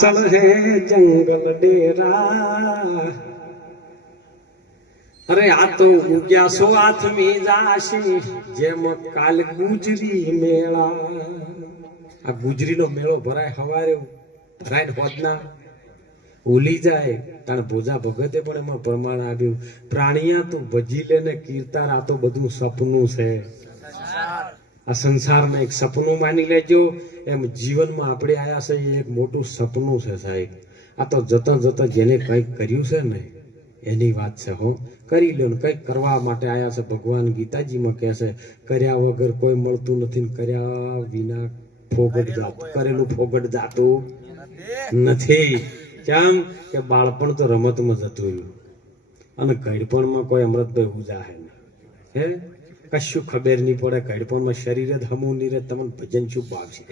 પાછળ હે જંગલ ડેરા અરે આ તો ઉગ્યા સો આથમી જાશી જેમ કાલ ગુજરી મેળા આ ગુજરીનો મેળો ભરાય હવારે ભરાય હોદના ઓલી જાય તાણ ભોજા ભગતે પણ એમાં પ્રમાણ આવ્યું પ્રાણીયા તો ભજી લે ને કીર્તાર આ તો બધું સપનું છે આ સંસારમાં એક સપનું માની લેજો એમ જીવનમાં આપણે આયા છે એ એક મોટું સપનું છે સાહેબ આ તો જતા જતા જેને કંઈક કર્યું છે ને એની વાત છે હો કરી લ્યો ને કંઈક કરવા માટે આયા છે ભગવાન ગીતાજીમાં કહે છે કર્યા વગર કોઈ મળતું નથી ને કર્યા વિના ફોગટ જાતું કરેલું ફોગટ જાતું નથી કેમ કે બાળપણ તો રમતમાં જતું રહ્યું અને ઘડપણમાં કોઈ અમૃતભાઈ ઉજા હે કશું ખબર નહીં પડે ઘડપણમાં શરીર જ હમું નહીં રહે તમને ભજન શું ભાવશે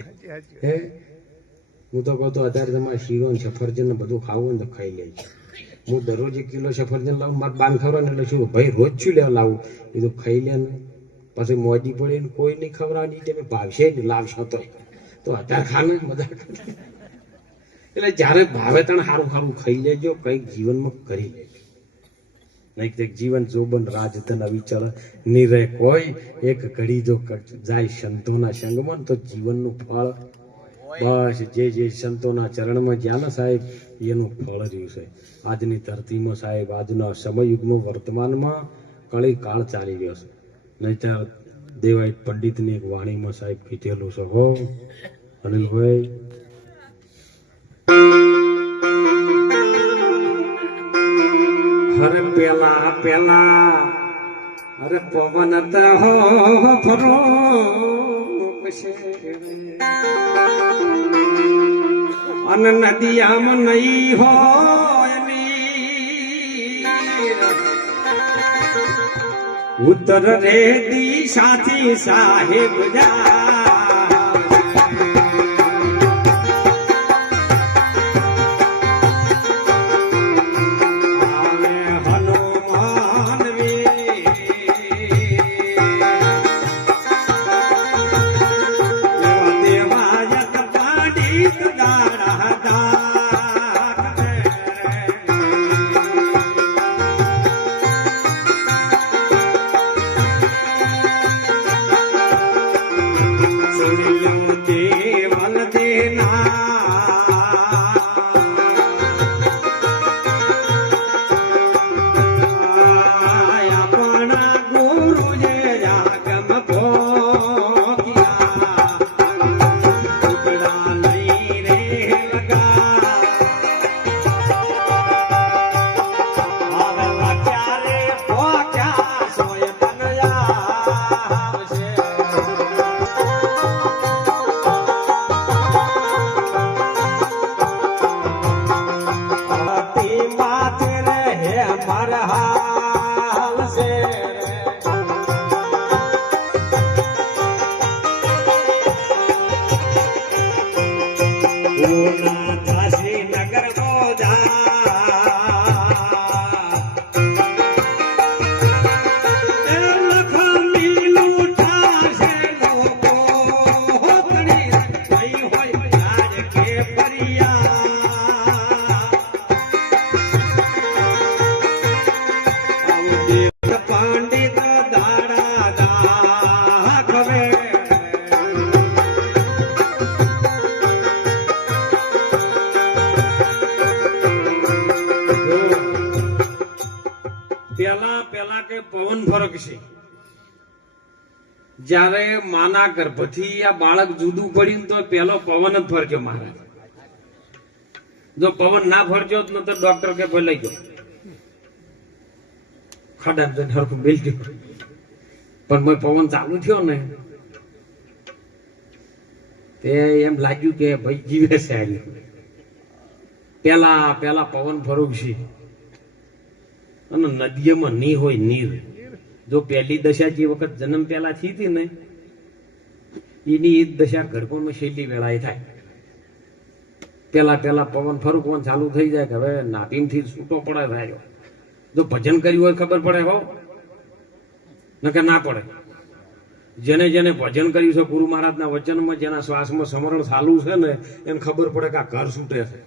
હે હું તો કહું તો અત્યારે તમારે શીરો ને સફરજન ને બધું ખાવું ને તો ખાઈ લે હું દરરોજ 1 કિલો સફરજન લાવું મારે બાન ખવડાવે એટલે શું ભાઈ રોજ શું લેવા લાવું એ તો ખાઈ લે ને પછી મોજી પડે ને કોઈ નહીં ખવડાવવાની તમે ભાવશે ને લાવશો તો અત્યારે ખાને મજા એટલે જયારે ભાવે તને સારું સારું ખાઈ લેજો કંઈક જીવનમાં કરી લેજો નહીં કે જીવન જોબન રાજ તન અવિચળ નિરે કોઈ એક ઘડી જો જાય સંતોના સંગમાં તો જીવનનું ફળ બસ જે સંતોના ચરણમાં જ્યાં ને સાહેબ એનું ફળ રહ્યું છે આજની ધરતીમાં સાહેબ આજના સમયયુગમાં વર્તમાનમાં કળી કાળ ચાલી રહ્યો છે નહીતર દેવાય પંડિતની એક વાણીમાં સાહેબ કીધેલું છે હો અનિલભાઈ અરે પેલા પેલા અરે પવન હો ફરો અને નદીયામાં નહીં હોય ઉત્તર રે દિશાથી સાહેબ જા જયારે માના ગર્ભથી આ બાળક જુદું પડ્યું તો પેલો પવન જ ફરજો મહારાજ જો પવન ના ફરજો તો ડોક્ટર કે ભાઈ લઈ ગયો ખડા હરખું બેલ્ટ પણ પવન ચાલુ થયો ને તે એમ લાગ્યું કે ભાઈ જીવે છે પેલા પવન ફરવું છે અને નદીઓમાં ની હોય નીર જો પહેલી દશા જે વખત જન્મ પહેલા થઈ હતી ને એની દશા ગર્ભમાં છેલ્લી વેળાએ થાય પેલા પવન ફરકવાનું ચાલુ થઈ જાય કે હવે નાભીમથી છૂટો પડે થાય જો ભજન કર્યું હોય ખબર પડે હો નકર ના પડે જેને જેને ભજન કર્યું છે ગુરુ મહારાજના વચનમાં જેના શ્વાસમાં સમરણ ચાલુ છે ને એને ખબર પડે કે આ ઘર છૂટે છે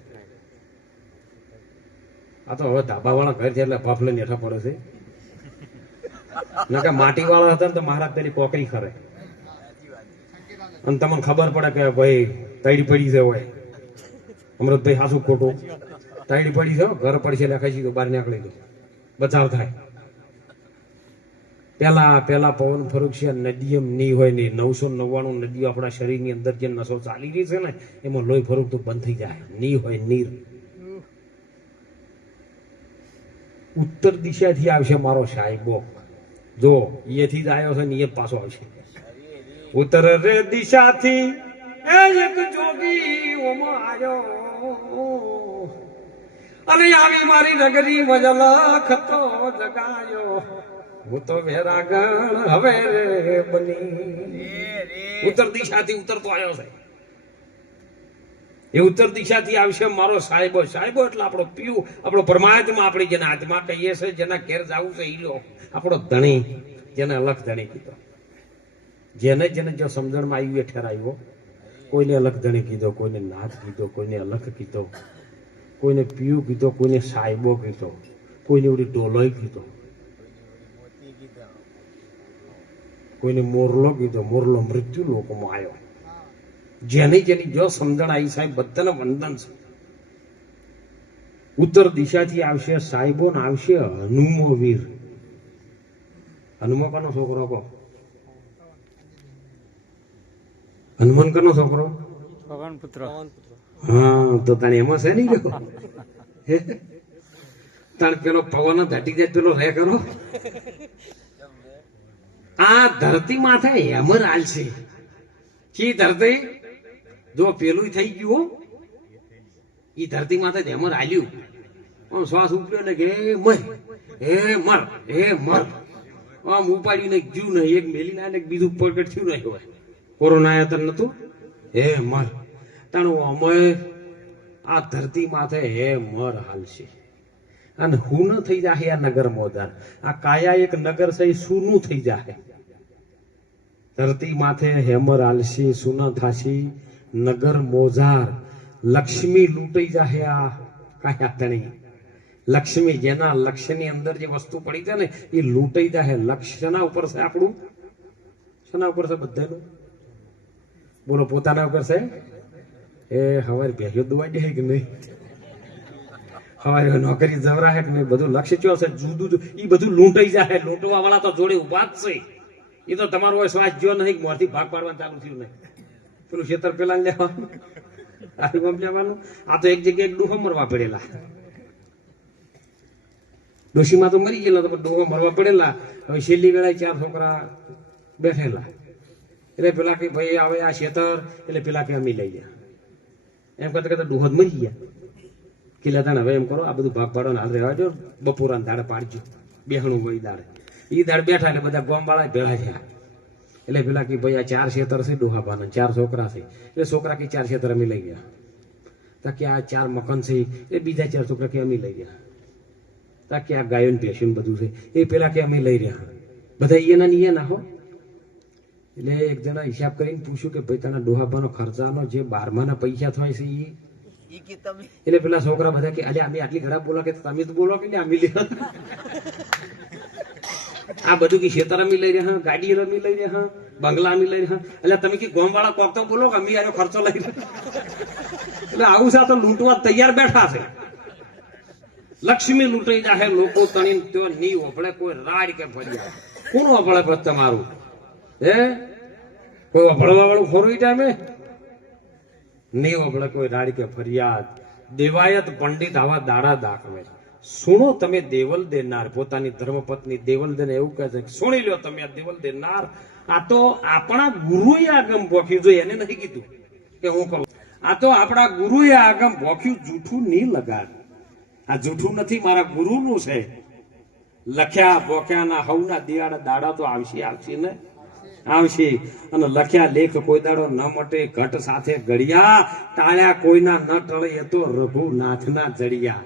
આ તો હવે ધાબા વાળા ઘર છે એટલે ભફ લઈને હેઠા પડે છે. નકે માટી વાળા હતા ને તો મહારાજ પેલી કોકરી ખરે અને તમને ખબર પડે કે ભાઈ તૈડી પડી છે હોય અમૃતભાઈ હાસું ખોટું તૈડી પડી છે ઘર પડશે એટલે ખાઈ તો બહાર નીકળી દો બચાવ થાય. પેલા પવન ફરુક છે નદીમ નહીં હોય નહીં 999 નદીઓ આપણા શરીરની અંદર જે નસો ચાલી રહી છે ને એમાં લોહી ફરુક તો બંધ થઈ જાય નહીં હોય નીર. ઉત્તર દિશાથી આવશે મારો સાહેબો જો એથી જ આવ્યો છે ને એ પાછો આવશે. ઉત્તર રે દિશાથી એક જોગી ઓમાં આવ્યો અને આવી મારી નગરી મજલખ તો જગાયો હું તો વેરાગણ હવે રે બની. ઉત્તર દિશાથી ઉતરતો આવ્યો છે એ ઉત્તર દિશાથી આવશે મારો સાહેબો. સાહેબો એટલે આપણો પીયુ આપણો પરમાત્મા આપણે જેના આત્મા કહીએ છે જેના ઘેર જવું છે ઈલો આપણો ધણી જેને અલગ ધણી કીધો. જેને જેને જો સમજણમાં આવ્યું એ ઠેરાયો. કોઈને અલગ ધણી કીધો કોઈને નાથ કીધો કોઈને અલગ કીધો કોઈને પીયુ કીધો કોઈને સાહેબો કીધો કોઈને એવડી ડોલોય કીધો કોઈને મોરલો કીધો. મોરલો મૃત્યુ લોકોમાં આવ્યો. જેની જેની જો સમજણ આવી સાહેબ બધાને વંદન છે. ઉત્તર દિશાથી આવશે સાહેબો ને આવશે હનુમો વીર. હનુમો કનો છોકરો કહો? હનુમાન કનો છોકરો? પવન પુત્ર. હા તો તને એમાં છે નહીં ગયો તાણ પેલો પવન ઘટી જાય પેલો રે કરો. આ ધરતી માથે હેમર હાલશે. કી ધરતી જો પેલું થઈ ગયું ઈ ધરતી માથે હેમર હાલ્યું આમ શ્વાસ ઉપડ્યો ને કે મર આમ ઉપાડીને જીવ નહીં એક મેલી ના બીજું પ્રગટ થયું નહીં હોય. કોરોના આયા તને નતું હે મર તાણું અમે આ ધરતી માથે હે મર હાલશે અને હું ન થઈ જાય આ નગર મોદાર. આ કાયા એક નગર છે સુનું થઈ જાય. ધરતી માથે હેમર હાલશી સુના થાશી નગર મોજાર. લક્ષ્મી લૂંટાઈ જાય આ કાયા તણી. લક્ષ્મી જેના લક્ષ્યની અંદર જે વસ્તુ પડી છે ને એ લૂંટાઈ જાય. લક્ષ્ય શેના ઉપર છે આપણું? શેના ઉપર છે બધાનું? બોલો પોતાના ઉપર છે. એ હવારે ભેગો દુવાઈ દે કે નહીં? હવારે નોકરી જવરા હે કે નહીં? બધું લક્ષ્ય ચો છે જુદું એ બધું લૂંટાઈ જાય. લૂંટવા વાળા તો જોડે ઉભા જ છે. એ તો તમારો હોય શ્વાસ જો નહીં મોરથી ભાગ પાડવાનું ચાલુ થયું નહીં. પેલું ખેતર પેલા લેવાનું લેવાનું. આ તો એક જગ્યાએ ડોહો મરવા પડેલા. ડોશીમાં તો મરી ગયેલા તો ડોહો મરવા પડેલા. હવે છેલ્લી વેળા 4 છોકરા બેઠેલા એટલે પેલા કે ભાઈ આવે આ ખેતર એટલે પેલા કે અમે લઈ ગયા. એમ કરતા કરતા ડોહો જ મરી ગયા. કિલ્લા તાણ હવે એમ કરો આ બધું ભાગ પાડો ને હાલ રહેવા દો. બપોરાના દાડે પાડજો બેહણું ગઈ દાડે. ઈ દાડ બેઠા એટલે બધા ગામ વાળા ભેળા થયા. એટલે પેલા કે ભાઈ આ 4 ખેતર છે ડોહાબાના 4 છોકરા છે એટલે છોકરા કે 4 ખેતર અમે લઈ ગયા. તા કે આ 4 મકાન છે એટલે બીજા 4 છોકરા કે અમે લઈ ગયા. તા કે આ ગાયો ને ભેંસો બધું છે એ પેલા કે અમે લઈ રહ્યા. બધા એના ને એ ના હો. એટલે એક જણા હિસાબ કરીને પૂછ્યું કે ભાઈ તારા ડોહાબાનો ખર્ચાનો જે 12માના પૈસા થાય છે એ એટલે પેલા છોકરા બધા કે અલ્યા અમે આટલી ખરાબ બોલા કે તમે તો બોલો કે અમે લઈ આ બધું કે ખેતર અમે લઈ રહ્યા ગાડી રમી લઈ રહ્યા બંગલા અમે લઈ રહ્યા. એટલે તમે કે ગોમ વાળા કોક તો બોલો કે અમે આનો ખર્ચો લઈ રહ્યા. એટલે આવું છે તો લૂંટવા તૈયાર બેઠા છે. લક્ષ્મી લૂંટાઈ જાય. લોકો તણી તો નહીં ઓપડે કોઈ રાડ કે ફરિયાદ કોણ ઓપડે પછી તમારું હે કોઈ ઓપડવા વાળું ખોરું ટાઈમે નહીં ઓપડે કોઈ રાડ કે ફરિયાદ. દેવાયત પંડિત આવા દાડા દાખવે. સુણો તમે દેવલ દેનાર. પોતાની ધર્મપત્ની દેવલ દેને એવું કહે છે સુણી લો તમે આ દેવલ દેનાર. આ તો આપણા ગુરુએ આગમ ભોખ્યું જોઈએ એને નથી કીધું કે હું કહું. આ તો આપણા ગુરુએ આગમ ભોખ્યું જૂઠું નહીં લગાડ. આ જૂઠું નથી મારા ગુરુનું છે. લખ્યા ભોખ્યાના હવના દિયાળા દાડા તો આવશે ને આવશે. અને લખ્યા લેખ કોઈ દાડો ન મટે ઘટ સાથે ઘડિયા. ટાળ્યા કોઈના ન ટળે એ તો રઘુનાથના જડિયા.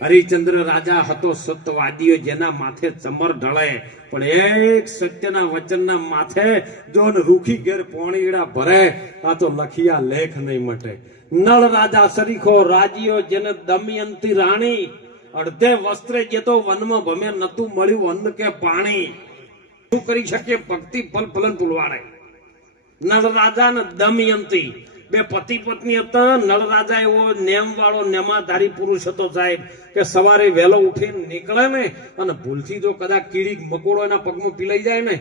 હરિચંદ્ર રાજા હતો સત્યવાદીઓ જેના માથે ચમર ઢળે પણ એક સત્યના વચનના માથે જો રૂખી ઘેર પોણીડા ભરે આ તો લખિયા લેખ નહીં મટે. નળ રાજા સરીખો રાજીઓ જેને દમયંતી રાણી અડધે વસ્ત્રે જે તો વનમાં ભમે નતું મળ્યું અન્ન કે પાણી, શું કરી શકે ભક્તિ ફલ ફલન પુલવાડે. નળ રાજા ને દમયંતી બે પતિ પત્ની હતા. નળ રાજા એવો નેમ વાળો નેમાધારી પુરુષ હતો સાહેબ, કે સવારે વહેલો ઉઠીને નીકળે ને અને ભૂલથી જો કદાચ કીડી મકોડો એના પગમાં પીલાઈ જાય ને,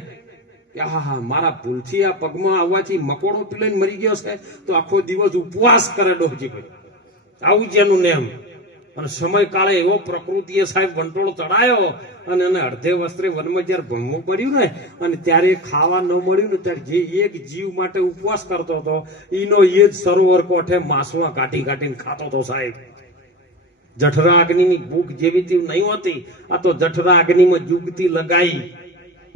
કે હા મારા ભૂલથી આ પગમાં આવવાથી મકોડો પીલાઈને મરી ગયો છે, તો આખો દિવસ ઉપવાસ કરે ડોહજી ભાઈ. આવું છે એનું નેમ. અને સમય કાળે એવો પ્રકૃતિએ સાહેબ વંટોળો ચડાયો અને એને અડધે વસ્ત્રે વનમાં જયારે ભમવું પડ્યું ને, અને ત્યારે ખાવા ન મળ્યું ને, ત્યારે જે એક જીવ માટે ઉપવાસ કરતો હતો એનો એ જ સરોવર કોઠે માસવા કાઢીને ખાતો હતો સાહેબ. જઠરા અગ્નિની ભૂખ જેવી નહીં હોતી, આ તો જઠરા અગ્નિમાં જુગતી લગાઈ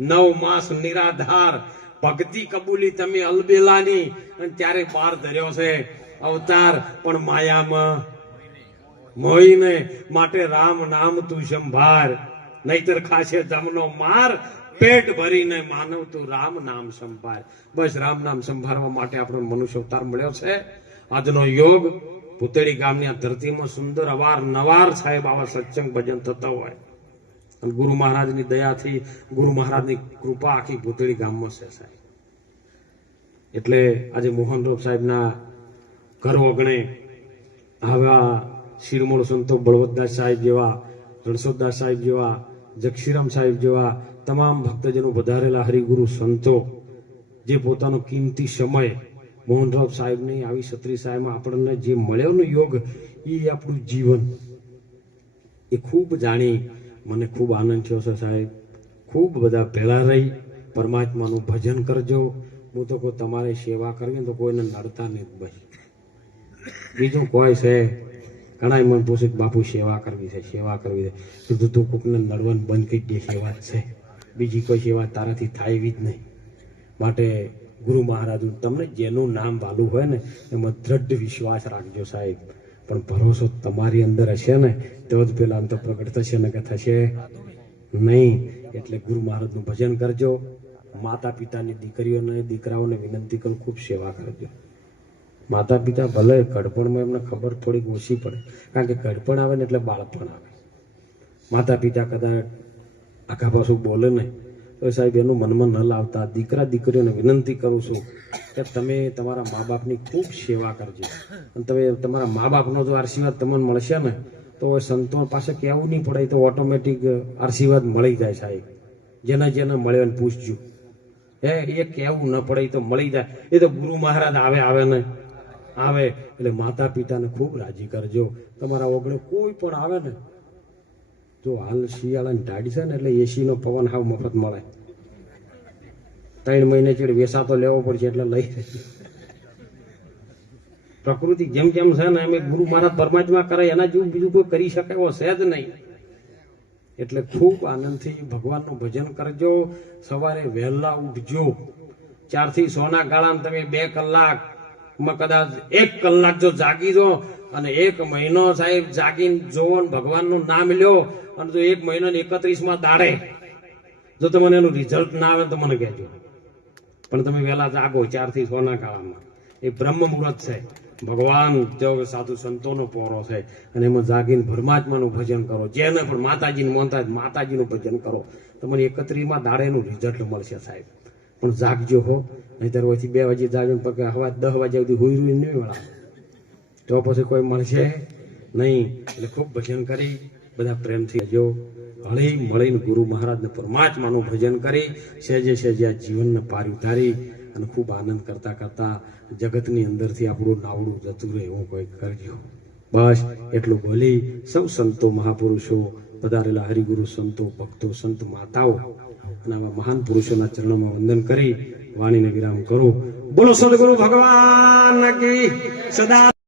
9 માસ નિરાધાર ભક્તિ કબૂલી તમે અલબેલાની, અને ત્યારે પાર ધર્યો છે અવતાર પણ માયામાં મોહીને. માટે રામ નામ તું સંભાર, નહીતર ખાશે જમનો માર. પેટ ભરીને માનવ તું રામ નામ સંભાર. બસ રામ નામ સંભાળવા માટે આપણો મનુષ્ય અવતાર મળ્યો છે. આજનો યોગ ભૂતેડી ગામની આ ધરતીમાં સુંદર અવારનવાર સાહેબ આવા સત્સંગ ભજન થતા હોય, અને ગુરુ મહારાજની દયાથી, ગુરુ મહારાજની કૃપા આખી ભૂતેડી ગામમાં છે સાહેબ. એટલે આજે મોહનરૂપ સાહેબના ઘર ઓગણે આવા શિરમોળ સંતો બળવતદાસ સાહેબ જેવા, રણછોડદાસ સાહેબ જેવા, જક્ષીરામ સાહેબ જેવા તમામ ભક્તજનો વધારેલા હરિગુરુ સંતો જે પોતાનો કિંમતી સમય મોહનરાવ સાહેબની આવી છત્રી સાહેબમાં આપણને જે મળ્યો ને યોગ, એ આપણું જીવન એ ખૂબ જાણી મને ખૂબ આનંદ થયો છે સાહેબ. ખૂબ બધા ભેળા રહી પરમાત્માનું ભજન કરજો. હું તો કોઈ તમારે સેવા કરવી તો કોઈને નડતા નહીં ભાઈ, બીજું કોઈ છે. ઘણા મને પૂછે બાપુ સેવા કરવી છે, સેવા કરવી છે. કીધું તું કોકને નડવાનું બંધ કરી દે, સેવા જ છે, બીજી કોઈ સેવા તારાથી થાય એવી જ નહીં. માટે ગુરુ મહારાજ તમને જેનું નામ વાલું હોય ને એમાં દ્રઢ વિશ્વાસ રાખજો સાહેબ. પણ ભરોસો તમારી અંદર હશે ને તો જ પેલા અંત પ્રગટ થશે ને કે થશે નહીં. એટલે ગુરુ મહારાજનું ભજન કરજો. માતા પિતાની દીકરીઓને દીકરાઓને વિનંતી કરું ખૂબ સેવા કરજો. માતા પિતા ભલે ઘડપણમાં એમને ખબર થોડીક ઓછી પડે, કારણ કે ઘડપણ આવે ને એટલે બાળપણ આવે. માતા પિતા કદાચ આખા પાછું બોલે ને તો સાહેબ એનું મનમાં ન લાવતા દીકરા દીકરીઓને વિનંતી કરું છું કે તમે તમારા મા બાપની ખૂબ સેવા કરજો. અને તમે તમારા મા બાપનો જો આશીર્વાદ તમને મળશે ને તો સંતો પાસે કહેવું નહીં પડે, તો ઓટોમેટિક આશીર્વાદ મળી જાય સાહેબ. જેને મળ્યો ને પૂછજો, એ કહેવું ન પડે તો મળી જાય. એ તો ગુરુ મહારાજ આવે ને આવે. એટલે માતા પિતાને ખૂબ રાજી કરજો. તમારા ઓગણે કોઈ પણ આવે ને, જો હાલ શિયાળાની ઢાડી છે ને એટલે એસીનો પવન હાવ મફત મળે. 3 મહિને ચેડ વેસા તો લેવો પડશે એટલે લઈ. પ્રકૃતિ જેમ છે ને એમ ગુરુ મહારાજ પરમાત્મા કરે એના જેવું બીજું કોઈ કરી શકે એવો છે જ નહીં. એટલે ખૂબ આનંદથી ભગવાનનું ભજન કરજો. સવારે વહેલા ઉઠજો. 4 થી 6 ના ગાળામાં તમે 2 કલાકમાં કદાચ 1 કલાક જો જાગી જો અને 1 મહિનો સાહેબ જાગીને જોવો ને ભગવાનનું નામ લ્યો, અને જો 1 મહિનો 31માં દાડે જો તમને એનું રિઝલ્ટ ના આવે તો મને કહેજો. પણ તમે વહેલા જાગો 4 થી 6 ના ગાળામાં. એ બ્રહ્મ મુહૂર્ત છે. ભગવાન જો સાધુ સંતોનો પોરો છે, અને એમાં જાગીને પરમાત્માનું ભજન કરો. જેને પણ માતાજીને માનતા માતાજીનું ભજન કરો. તમને 31માં દાડે એનું રિઝલ્ટ મળશે સાહેબ. પણ જાગજો હો, નહીતર હોયથી 2 વાગે જાગીને પગે હવા 10 વાગ્યા સુધી હુઈ નહીં મળે તો પછી કોઈ મળશે નહીં. એટલે ખૂબ ભજન કરી બધા પ્રેમથી જો હળી મળીને ગુરુ મહારાજને પરમાત્માનું ભજન કરી સહેજે આ જીવનને પાર ઉતારી અને ખૂબ આનંદ કરતા જગતની અંદરથી આપણું નાવડું જતું રહે એવું કોઈ કરજો. બસ એટલું બોલી સૌ સંતો મહાપુરુષો પધારેલા હરિગુરુ સંતો ભક્તો સંત માતાઓ અને આવા મહાન પુરુષોના ચરણોમાં વંદન કરી વાણીને વિરામ કરો. બોલો સદગુરુ ભગવાન કી સદા.